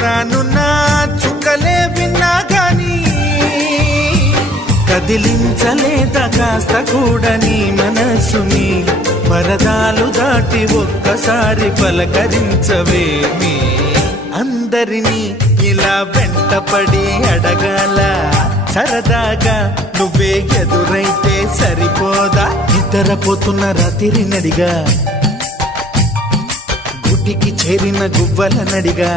రానున్న చుక్కలే విన్నా గాని కదిలించలేదా కాస్త కూడా నీ మనసుని పరదాలు దాటి ఒక్కసారి పలకరించవేమి అందరినీ ఇలా వెంటపడి అడగాల సరదాగా నువ్వే ఎదురైతే సరిపోదా నిద్రపోతున్న రాత్రి నడిగా గుటికి చేరిన గువ్వల నడిగా